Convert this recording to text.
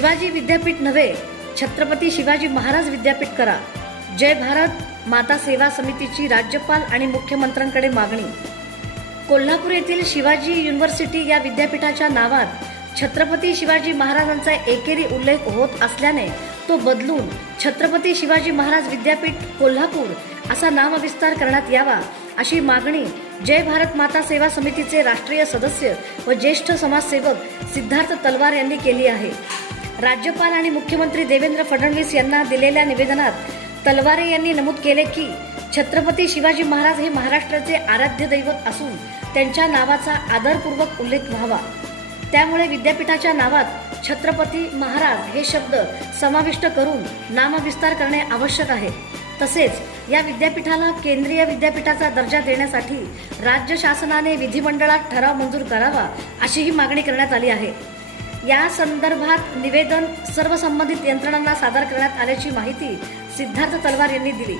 शिवाजी विद्यापीठ नव्हे, छत्रपती शिवाजी महाराज विद्यापीठ करा. जय भारत माता सेवा समितीची राज्यपाल आणि मुख्यमंत्र्यांकडे मागणी. कोल्हापूर येथील शिवाजी युनिव्हर्सिटी या विद्यापीठाच्या नावात छत्रपती शिवाजी महाराजांचा एकेरी उल्लेख होत असल्याने तो बदलून छत्रपती शिवाजी महाराज विद्यापीठ कोल्हापूर असा नामविस्तार करण्यात यावा, अशी मागणी जय भारत माता सेवा समितीचे राष्ट्रीय सदस्य व ज्येष्ठ समाजसेवक सिद्धार्थ तलवार यांनी केली आहे. राज्यपाल आणि मुख्यमंत्री देवेंद्र फडणवीस यांना दिलेल्या निवेदनात तलवारे यांनी नमूद केले की छत्रपती शिवाजी महाराज हे महाराष्ट्राचे आराध्य दैवत असून त्यांच्या नावाचा आदरपूर्वक उल्लेख व्हावा. त्यामुळे विद्यापीठाच्या नावात छत्रपती महाराज हे शब्द समाविष्ट करून नामविस्तार करणे आवश्यक आहे. तसेच या विद्यापीठाला केंद्रीय विद्यापीठाचा दर्जा देण्यासाठी राज्य शासनाने विधिमंडळात ठराव मंजूर करावा, अशीही मागणी करण्यात आली आहे. या संदर्भात निवेदन सर्व संबंधित यंत्रणांना सादर करण्यात आल्याची माहिती सिद्धार्थ तलवार यांनी दिली.